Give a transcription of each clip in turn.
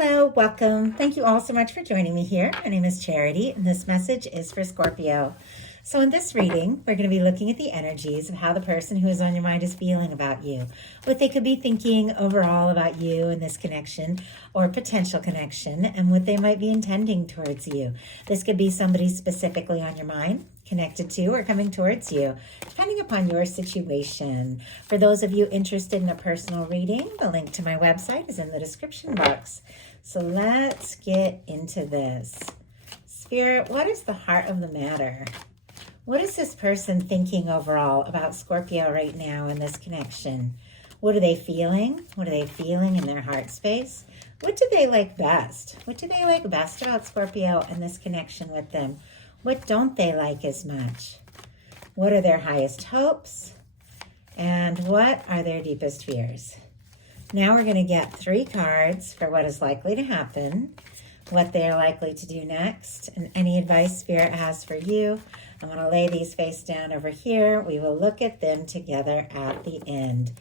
Hello, welcome. Thank you all so much for joining me here. My name is Charity, and this message is for Scorpio. So in this reading, we're going to be looking at the energies of how the person who is on your mind is feeling about you, what they could be thinking overall about you and this connection or potential connection, and what they might be intending towards you. This could be somebody specifically on your mind, connected to or coming towards you, depending upon your situation. For those of you interested in a personal reading, the link to my website is in the description box. So let's get into this. Spirit, what is the heart of the matter? What is this person thinking overall about Scorpio right now in this connection? What are they feeling? What are they feeling in their heart space? What do they like best? What do they like best about Scorpio and this connection with them? What don't they like as much? What are their highest hopes? And what are their deepest fears? Now we're going to get 3 cards for what is likely to happen, what they are likely to do next, and any advice Spirit has for you. I'm going to lay these face down over here. We will look at them together at the end.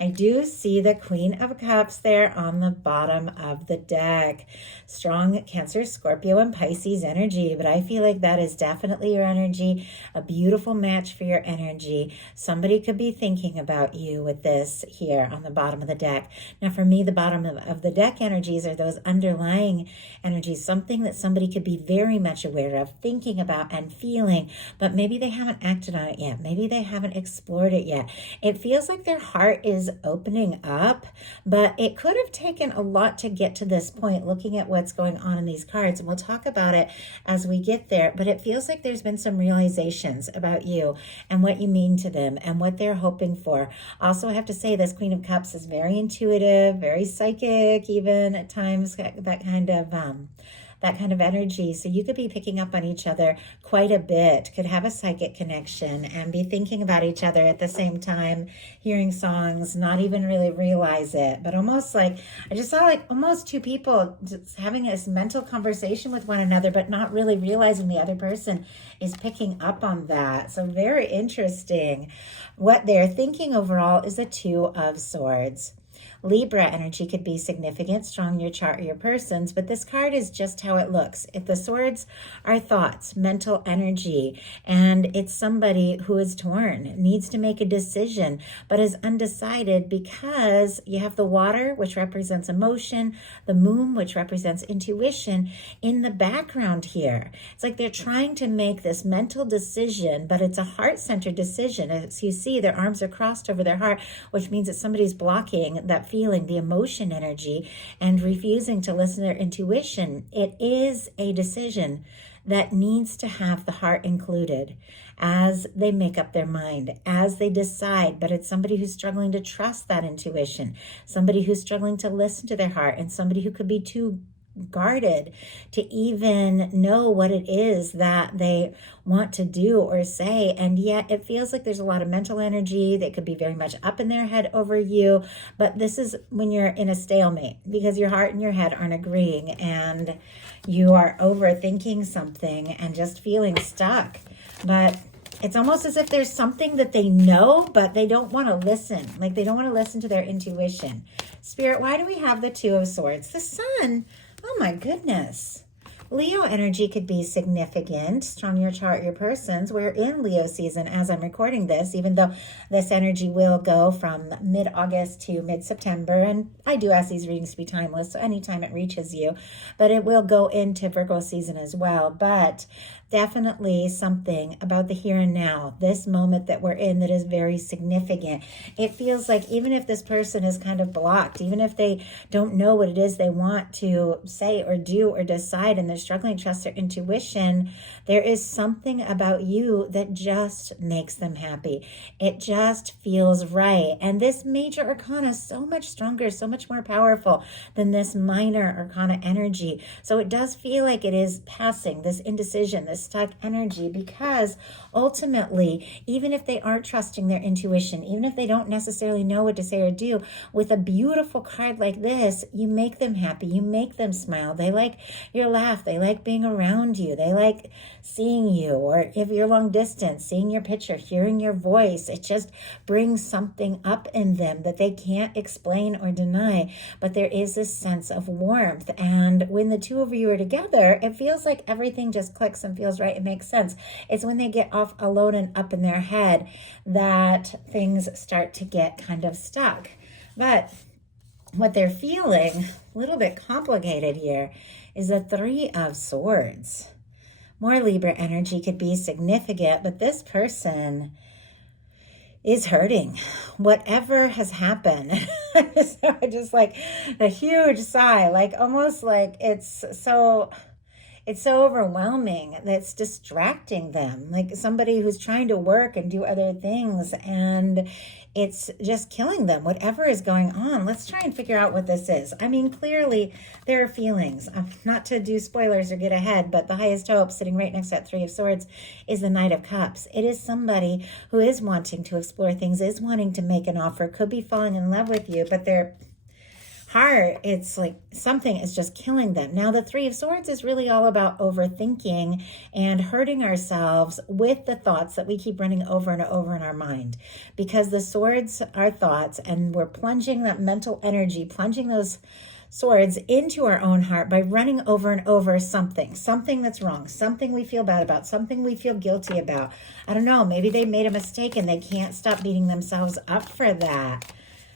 I do see the Queen of Cups there on the bottom of the deck. Strong Cancer, Scorpio, and Pisces energy, but I feel like that is definitely your energy, a beautiful match for your energy. Somebody could be thinking about you with this here on the bottom of the deck. Now for me, the bottom of the deck energies are those underlying energies, something that somebody could be very much aware of, thinking about and feeling, but maybe they haven't acted on it yet. Maybe they haven't explored it yet. It feels like their heart is opening up, but it could have taken a lot to get to this point, looking at what's going on in these cards, and we'll talk about it as we get there. But it feels like there's been some realizations about you and what you mean to them and what they're hoping for. Also, I have to say this Queen of Cups is very intuitive, very psychic, even at times, that kind of energy. So you could be picking up on each other quite a bit, could have a psychic connection and be thinking about each other at the same time, hearing songs, not even really realize it. But almost like, I just saw like almost 2 people just having this mental conversation with one another, but not really realizing the other person is picking up on that. So very interesting. What they're thinking overall is the 2 of Swords. Libra energy could be significant, strong in your chart or your person's, but this card is just how it looks. If the swords are thoughts, mental energy, and it's somebody who is torn, needs to make a decision, but is undecided because you have the water, which represents emotion, the moon, which represents intuition, in the background here. It's like they're trying to make this mental decision, but it's a heart-centered decision. As you see, their arms are crossed over their heart, which means that somebody's blocking that feeling, the emotion energy, and refusing to listen to their intuition. It is a decision that needs to have the heart included as they make up their mind, as they decide, but it's somebody who's struggling to trust that intuition, somebody who's struggling to listen to their heart, and somebody who could be too guarded to even know what it is that they want to do or say. And yet it feels like there's a lot of mental energy that could be very much up in their head over you. But this is when you're in a stalemate because your heart and your head aren't agreeing and you are overthinking something and just feeling stuck. But it's almost as if there's something that they know, but they don't want to listen. Like they don't want to listen to their intuition. Spirit, why do we have the 2 of Swords? The Sun. Oh my goodness. Leo energy could be significant, strong your chart, your person's. We're in Leo season as I'm recording this, even though this energy will go from mid-August to mid-September. And I do ask these readings to be timeless, so anytime it reaches you. But it will go into Virgo season as well. But definitely something about the here and now, this moment that we're in that is very significant. It feels like even if this person is kind of blocked, even if they don't know what it is they want to say or do or decide and they're struggling to trust their intuition, there is something about you that just makes them happy. It just feels right. And this major arcana is so much stronger, so much more powerful than this minor arcana energy. So it does feel like it is passing this indecision, this stuck energy, because ultimately, even if they aren't trusting their intuition, even if they don't necessarily know what to say or do, with a beautiful card like this, you make them happy, you make them smile, they like your laugh, They like being around you. They like seeing you, or if you're long distance, seeing your picture, hearing your voice. It just brings something up in them that they can't explain or deny. But there is this sense of warmth. And when the two of you are together, it feels like everything just clicks and feels right. It makes sense. It's when they get off alone and up in their head that things start to get kind of stuck. But what they're feeling, a little bit complicated here, is the Three of Swords. More Libra energy could be significant, but this person is hurting. Whatever has happened. just like a huge sigh, like almost like it's so overwhelming that's distracting them, like somebody who's trying to work and do other things, and it's just killing them, whatever is going on. Let's try and figure out what this is. I mean, clearly there are feelings. Not to do spoilers or get ahead, but the highest hope sitting right next to that Three of Swords is the Knight of Cups. It is somebody who is wanting to explore things, is wanting to make an offer, could be falling in love with you, but they're heart, it's like something is just killing them. Now, the Three of Swords is really all about overthinking and hurting ourselves with the thoughts that we keep running over and over in our mind, because the swords are thoughts, and we're plunging that mental energy, plunging those swords into our own heart by running over and over something that's wrong, something we feel bad about, something we feel guilty about. I don't know, maybe they made a mistake and they can't stop beating themselves up for that.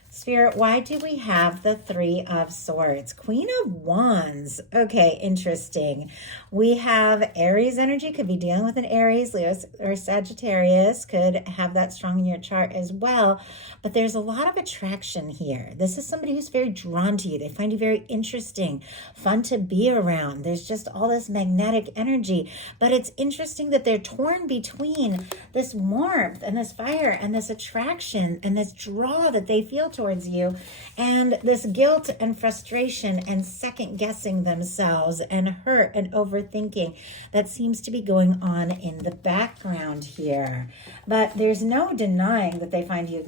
Spirit, why do we have the Three of Swords? Queen of Wands. Okay, interesting. We have Aries energy, could be dealing with an Aries, Leo, or Sagittarius, could have that strong in your chart as well. But there's a lot of attraction here. This is somebody who's very drawn to you. They find you very interesting, fun to be around. There's just all this magnetic energy. But it's interesting that they're torn between this warmth and this fire and this attraction and this draw that they feel towards you, and this guilt and frustration and second guessing themselves and hurt and overthinking that seems to be going on in the background here. But there's no denying that they find you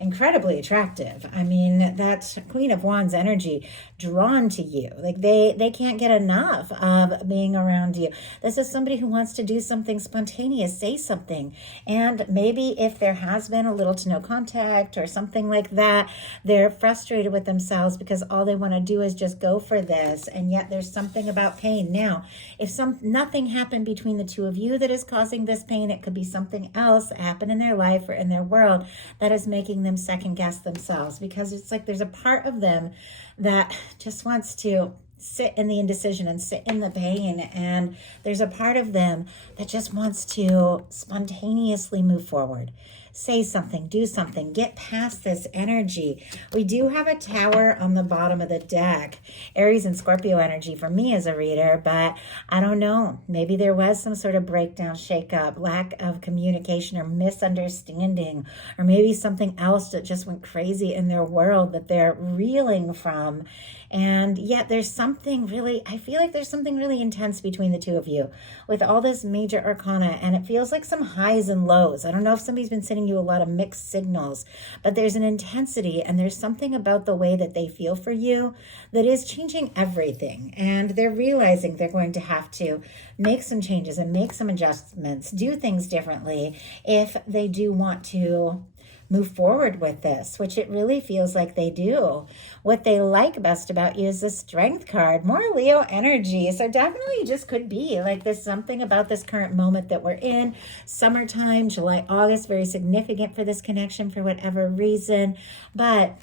incredibly attractive. I mean, that Queen of Wands energy drawn to you. Like they can't get enough of being around you. This is somebody who wants to do something spontaneous, say something. And maybe if there has been a little to no contact or something like that, they're frustrated with themselves because all they want to do is just go for this. And yet there's something about pain. Now, if nothing happened between the two of you that is causing this pain, it could be something else that happened in their life or in their world that is making them second guess themselves, because it's like there's a part of them that just wants to sit in the indecision and sit in the pain, and there's a part of them that just wants to spontaneously move forward, say something, do something, get past this energy. We do have a Tower on the bottom of the deck, Aries and Scorpio energy for me as a reader, but I don't know. Maybe there was some sort of breakdown, shakeup, lack of communication or misunderstanding, or maybe something else that just went crazy in their world that they're reeling from. And yet there's something really, I feel like there's something really intense between the two of you with all this major arcana, and it feels like some highs and lows. I don't know if somebody's been sending you a lot of mixed signals, but there's an intensity and there's something about the way that they feel for you that is changing everything. And they're realizing they're going to have to make some changes and make some adjustments, do things differently if they do want to move forward with this, which it really feels like they do. What they like best about you is the Strength card, more Leo energy. So definitely just could be like there's something about this current moment that we're in, summertime, July, August, very significant for this connection for whatever reason. But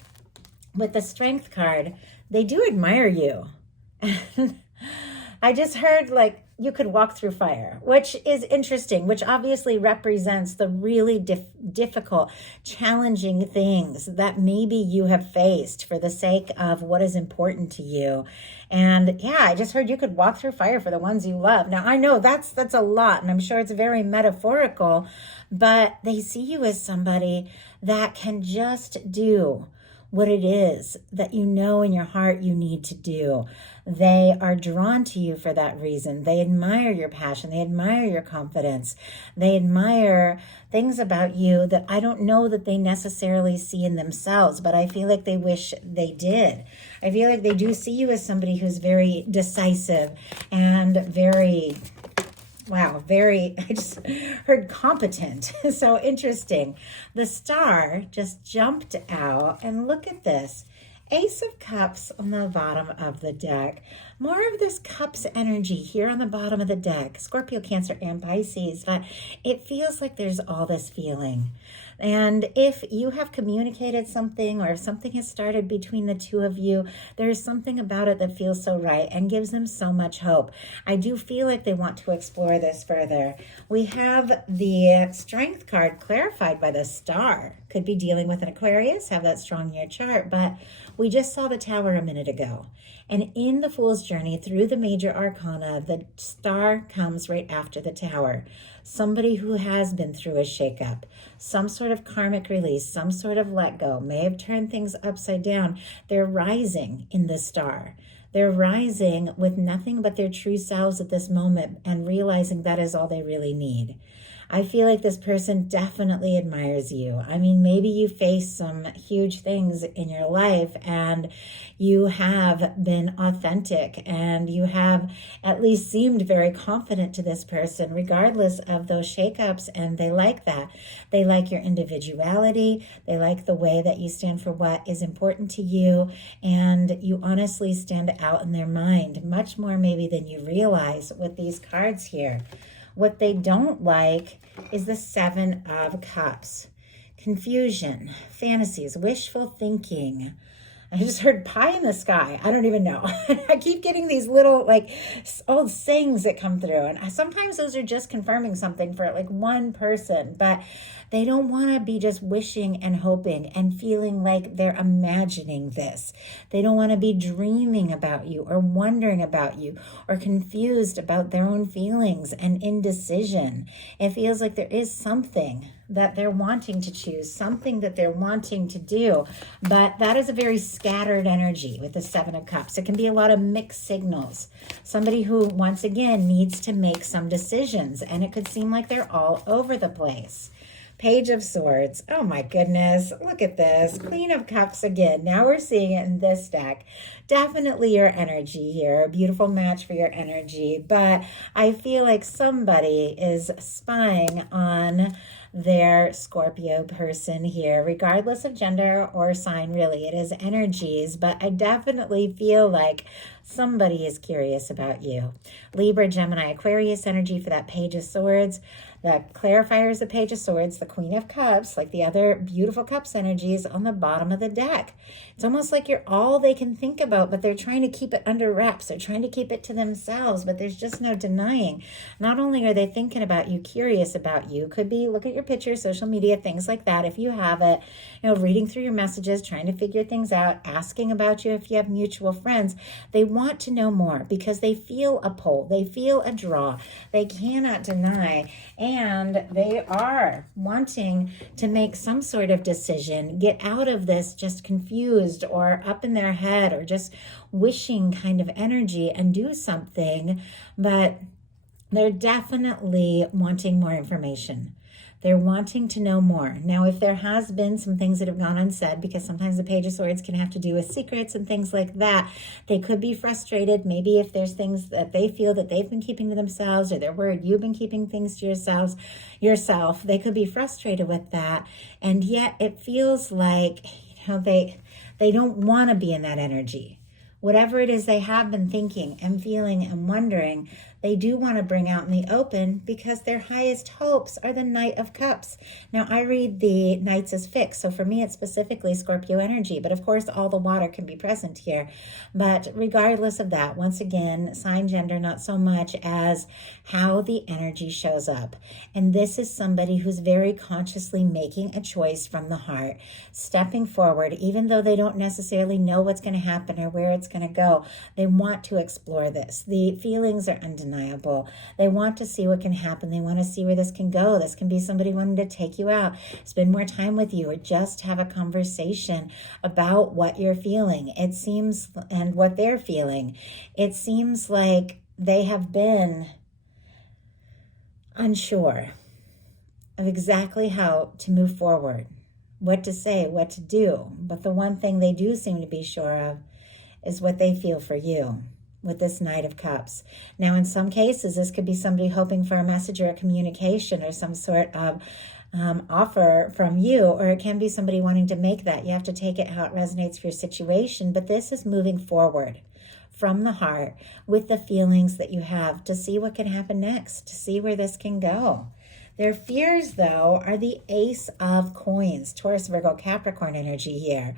with the Strength card, they do admire you. I just heard like you could walk through fire, which is interesting, which obviously represents the really difficult, challenging things that maybe you have faced for the sake of what is important to you. And yeah, I just heard you could walk through fire for the ones you love. Now, I know that's a lot, and I'm sure it's very metaphorical, but they see you as somebody that can just do what it is that you know in your heart you need to do. They are drawn to you for that reason. They admire your passion. They admire your confidence. They admire things about you that I don't know that they necessarily see in themselves, but I feel like they wish they did. I feel like they do see you as somebody who's very decisive and very, wow, I just heard competent. So interesting. The star just jumped out, and look at this. Ace of Cups on the bottom of the deck. More of this Cups energy here on the bottom of the deck. Scorpio, Cancer, and Pisces. But it feels like there's all this feeling. And if you have communicated something, or if something has started between the two of you, there's something about it that feels so right and gives them so much hope. I do feel like they want to explore this further. We have the Strength card clarified by the star. Could be dealing with an Aquarius, have that strong in your chart, but we just saw the Tower a minute ago. And in the Fool's Journey through the major arcana, the star comes right after the Tower. Somebody who has been through a shakeup, some sort of karmic release, some sort of let go, may have turned things upside down. They're rising in the star. They're rising with nothing but their true selves at this moment and realizing that is all they really need. I feel like this person definitely admires you. I mean, maybe you face some huge things in your life and you have been authentic and you have at least seemed very confident to this person regardless of those shakeups, and they like that. They like your individuality. They like the way that you stand for what is important to you, and you honestly stand out in their mind much more maybe than you realize with these cards here. What they don't like is the Seven of Cups. Confusion, fantasies, wishful thinking. I just heard pie in the sky. I don't even know. I keep getting these little like old sayings that come through. And sometimes those are just confirming something for like one person. But they don't want to be just wishing and hoping and feeling like they're imagining this. They don't want to be dreaming about you or wondering about you or confused about their own feelings and indecision. It feels like there is something that they're wanting to choose, something that they're wanting to do. But that is a very scattered energy with the Seven of Cups. It can be a lot of mixed signals. Somebody who, once again, needs to make some decisions, and it could seem like they're all over the place. Page of Swords. Oh my goodness. Look at this. Queen of Cups again. Now we're seeing it in this deck. Definitely your energy here. A beautiful match for your energy. But I feel like somebody is spying on their Scorpio person here, regardless of gender or sign, really. It is energies, but I definitely feel like somebody is curious about you. Libra, Gemini, Aquarius energy for that Page of Swords. The clarifier is the Page of Swords, the Queen of Cups, like the other beautiful Cups energies on the bottom of the deck. It's almost like you're all they can think about, but they're trying to keep it under wraps. They're trying to keep it to themselves, but there's just no denying. Not only are they thinking about you, curious about you, could be look at your pictures, social media, things like that. If you have it, reading through your messages, trying to figure things out, asking about you if you have mutual friends. They want to know more because they feel a pull. They feel a draw. They cannot deny. And they are wanting to make some sort of decision, get out of this just confused or up in their head or just wishing kind of energy and do something. But they're definitely wanting more information. They're wanting to know more. Now, if there has been some things that have gone unsaid, because sometimes the Page of Swords can have to do with secrets and things like that, they could be frustrated. Maybe if there's things that they feel that they've been keeping to themselves, or they're worried you've been keeping things to yourself, they could be frustrated with that. And yet it feels like, they don't want to be in that energy. Whatever it is they have been thinking and feeling and wondering, they do want to bring out in the open because their highest hopes are the Knight of Cups. Now, I read the Knights as fixed, so for me it's specifically Scorpio energy, but of course all the water can be present here. But regardless of that, once again, sign, gender, not so much as how the energy shows up. And this is somebody who's very consciously making a choice from the heart, stepping forward, even though they don't necessarily know what's going to happen or where it's it's going to go. They want to explore this. The feelings are undeniable. They want to see what can happen. They want to see where this can go. This can be somebody wanting to take you out, spend more time with you, or just have a conversation about what you're feeling. It seems, and what they're feeling. It seems like they have been unsure of exactly how to move forward, what to say, what to do. But the one thing they do seem to be sure of is what they feel for you with this Knight of Cups. Now, in some cases, this could be somebody hoping for a message or a communication or some sort of offer from you, or it can be somebody wanting to make that. You have to take it how it resonates for your situation, but this is moving forward from the heart with the feelings that you have to see what can happen next, to see where this can go. Their fears, though, are the Ace of Coins, Taurus, Virgo, Capricorn energy here.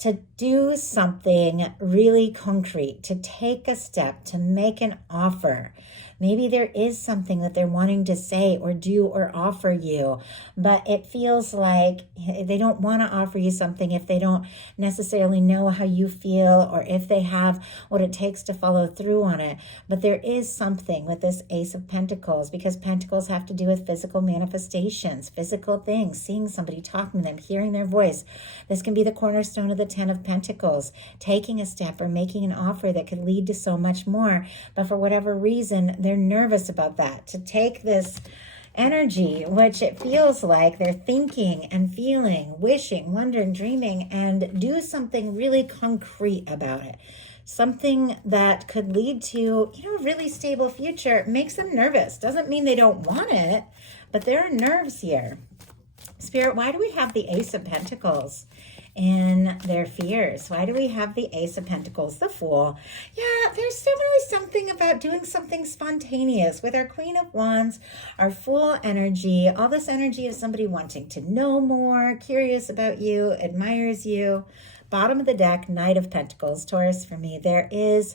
To do something really concrete, to take a step, to make an offer. Maybe there is something that they're wanting to say or do or offer you, but it feels like they don't want to offer you something if they don't necessarily know how you feel or if they have what it takes to follow through on it. But there is something with this Ace of Pentacles, because Pentacles have to do with physical manifestations, physical things, seeing somebody, talking to them, hearing their voice. This can be the cornerstone of the Ten of Pentacles, taking a step or making an offer that could lead to so much more. But for whatever reason, they're nervous about that. To take this energy, which it feels like they're thinking and feeling, wishing, wondering, dreaming, and do something really concrete about it. Something that could lead to, a really stable future, makes them nervous. Doesn't mean they don't want it, but there are nerves here. Spirit, why do we have the Ace of Pentacles in their fears? Why do we have the Ace of Pentacles, the Fool? Yeah, there's definitely something about doing something spontaneous with our Queen of Wands, our Fool energy, all this energy of somebody wanting to know more, curious about you, admires you. Bottom of the deck, Knight of Pentacles, Taurus for me. There is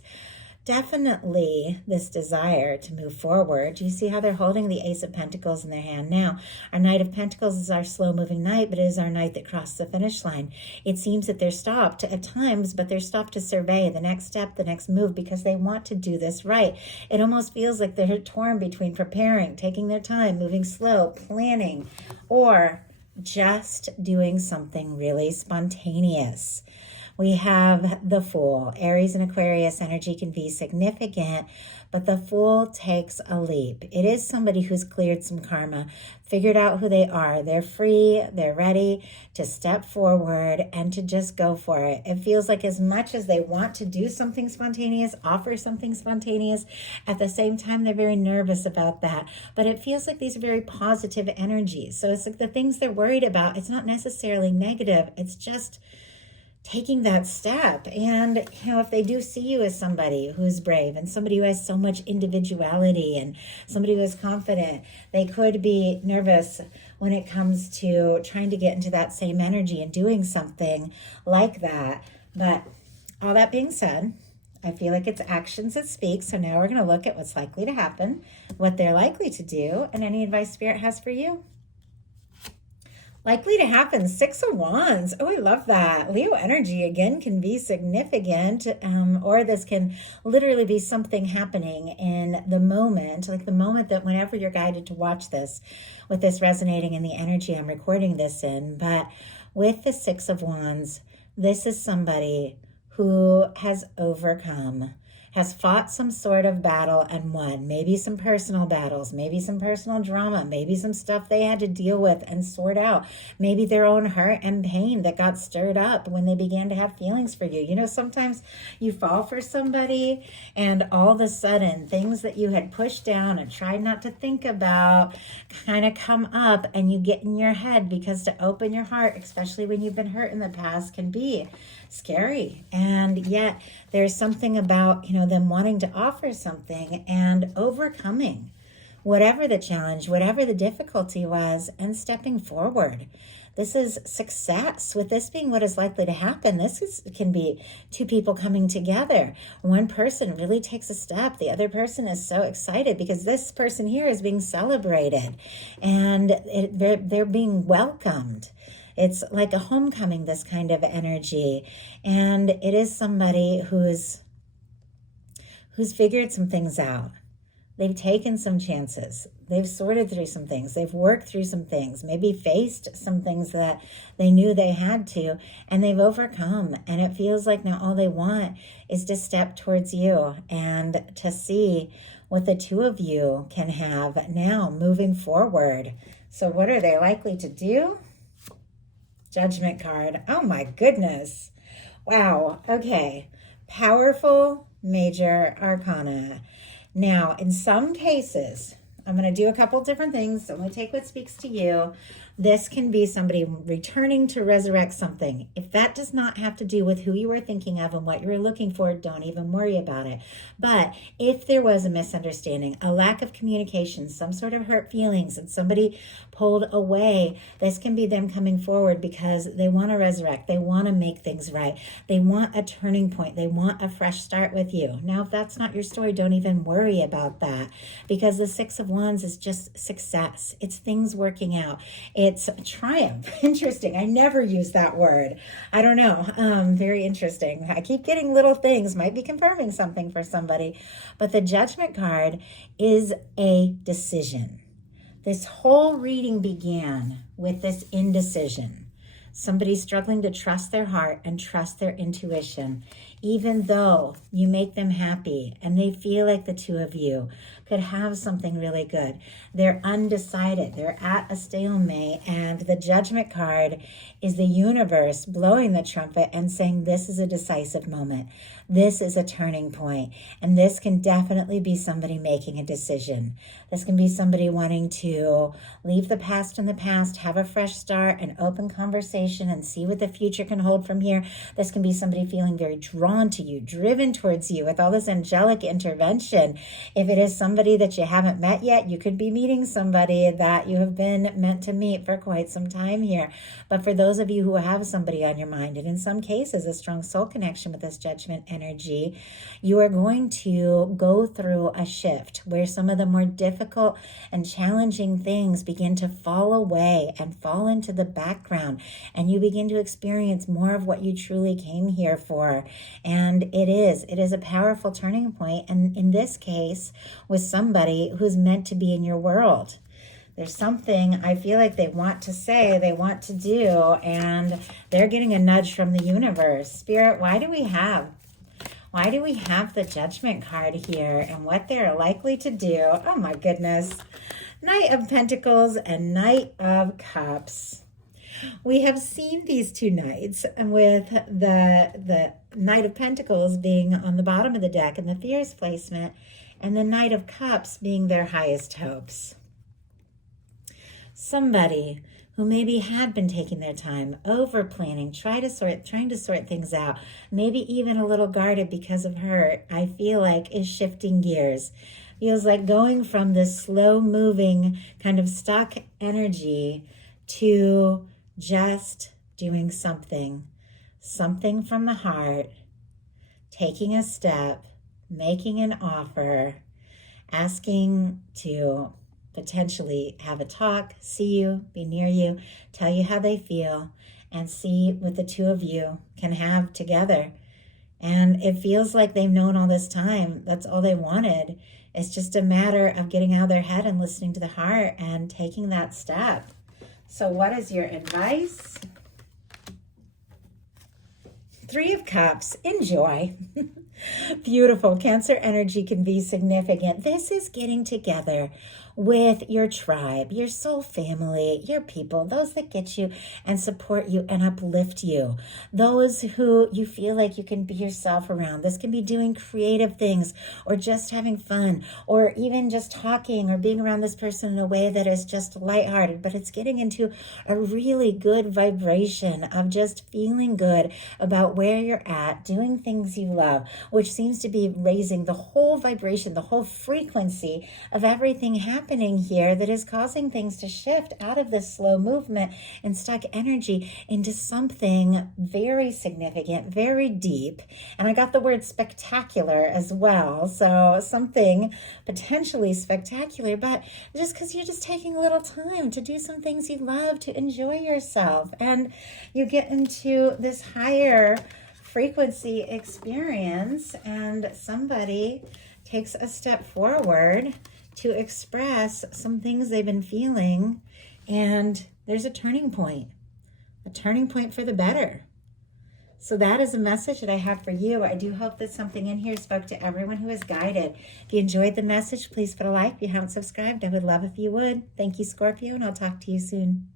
definitely this desire to move forward. You see how they're holding the Ace of Pentacles in their hand now. Our Knight of Pentacles is our slow-moving knight, but it is our knight that crossed the finish line. It seems that they're stopped at times, but they're stopped to survey the next step, the next move, because they want to do this right. It almost feels like they're torn between preparing, taking their time, moving slow, planning, or just doing something really spontaneous. We have the Fool. Aries and Aquarius energy can be significant, but the Fool takes a leap. It is somebody who's cleared some karma, figured out who they are. They're free, they're ready to step forward and to just go for it. It feels like as much as they want to do something spontaneous, offer something spontaneous, at the same time they're very nervous about that. But it feels like these are very positive energies. So it's like the things they're worried about, it's not necessarily negative, it's just taking that step. And, if they do see you as somebody who's brave and somebody who has so much individuality and somebody who is confident, they could be nervous when it comes to trying to get into that same energy and doing something like that. But all that being said, I feel like it's actions that speak. So now we're going to look at what's likely to happen, what they're likely to do, and any advice Spirit has for you. Likely to happen, Six of Wands. Oh, I love that. Leo energy, again, can be significant, or this can literally be something happening in the moment, like the moment that whenever you're guided to watch this, with this resonating in the energy I'm recording this in. But with the Six of Wands, this is somebody who has overcome, has fought some sort of battle and won. Maybe some personal battles, maybe some personal drama, maybe some stuff they had to deal with and sort out. Maybe their own hurt and pain that got stirred up when they began to have feelings for you. Sometimes you fall for somebody and all of a sudden things that you had pushed down and tried not to think about kind of come up and you get in your head, because to open your heart, especially when you've been hurt in the past, can be scary. And yet there's something about, them wanting to offer something and overcoming whatever the challenge, whatever the difficulty was, and stepping forward. This is success. With this being what is likely to happen, can be two people coming together. One person really takes a step. The other person is so excited because this person here is being celebrated and they're being welcomed. It's like a homecoming, this kind of energy. And it is somebody who's figured some things out. They've taken some chances. They've sorted through some things. They've worked through some things, maybe faced some things that they knew they had to, and they've overcome. And it feels like now all they want is to step towards you and to see what the two of you can have now moving forward. So what are they likely to do? Judgment card. Oh my goodness. Wow. Okay. Powerful major arcana. Now, in some cases, I'm going to do a couple different things. Only take what speaks to you. This can be somebody returning to resurrect something. If that does not have to do with who you were thinking of and what you were looking for, don't even worry about it. But if there was a misunderstanding, a lack of communication, some sort of hurt feelings, and somebody pulled away, this can be them coming forward because they want to resurrect. They want to make things right. They want a turning point. They want a fresh start with you. Now, if that's not your story, don't even worry about that, because the Six of Wands is just success. It's things working out. It's triumph. Interesting. I never use that word. I don't know. Very interesting. I keep getting little things. Might be confirming something for somebody. But the Judgment card is a decision. This whole reading began with this indecision. Somebody struggling to trust their heart and trust their intuition, even though you make them happy and they feel like the two of you could have something really good. They're undecided. They're at a stalemate, and the Judgment card is the universe blowing the trumpet and saying this is a decisive moment. This is a turning point, and this can definitely be somebody making a decision. This can be somebody wanting to leave the past in the past, have a fresh start, an open conversation, and see what the future can hold from here. This can be somebody feeling very drawn to you, driven towards you with all this angelic intervention. If it is somebody that you haven't met yet, you could be meeting somebody that you have been meant to meet for quite some time here. But for those of you who have somebody on your mind, and in some cases a strong soul connection with this Judgment energy, you are going to go through a shift where some of the more difficult and challenging things begin to fall away and fall into the background, and you begin to experience more of what you truly came here for. And it is a powerful turning point, and in this case with somebody who's meant to be in your world. There's something I feel like they want to say, they want to do, and they're getting a nudge from the universe. Spirit, why do we have the Judgment card here and what they're likely to do? Oh my goodness. Knight of Pentacles and Knight of Cups. We have seen these two knights, and with the Knight of Pentacles being on the bottom of the deck in the fierce placement, and the Knight of Cups being their highest hopes. Somebody who maybe had been taking their time, over planning, trying to sort things out, maybe even a little guarded because of hurt, I feel like is shifting gears. Feels like going from this slow moving kind of stuck energy to just doing something from the heart, taking a step, making an offer, asking to potentially have a talk, see you, be near you, tell you how they feel, and see what the two of you can have together. And it feels like they've known all this time. That's all they wanted. It's just a matter of getting out of their head and listening to the heart and taking that step. So what is your advice? Three of Cups. Enjoy. Beautiful. Cancer energy can be significant. This is getting together with your tribe, your soul family, your people, those that get you and support you and uplift you, those who you feel like you can be yourself around. This can be doing creative things or just having fun or even just talking or being around this person in a way that is just lighthearted, but it's getting into a really good vibration of just feeling good about where you're at, doing things you love, which seems to be raising the whole vibration, the whole frequency of everything happening here that is causing things to shift out of this slow movement and stuck energy into something very significant, very deep. And I got the word spectacular as well. So something potentially spectacular, but just because you're just taking a little time to do some things you love, to enjoy yourself, and you get into this higher frequency experience, and somebody takes a step forward to express some things they've been feeling, and there's a turning point for the better. So that is a message that I have for you. I do hope that something in here spoke to everyone who is guided. If you enjoyed the message, please put a like. If you haven't subscribed, I would love if you would. Thank you, Scorpio, and I'll talk to you soon.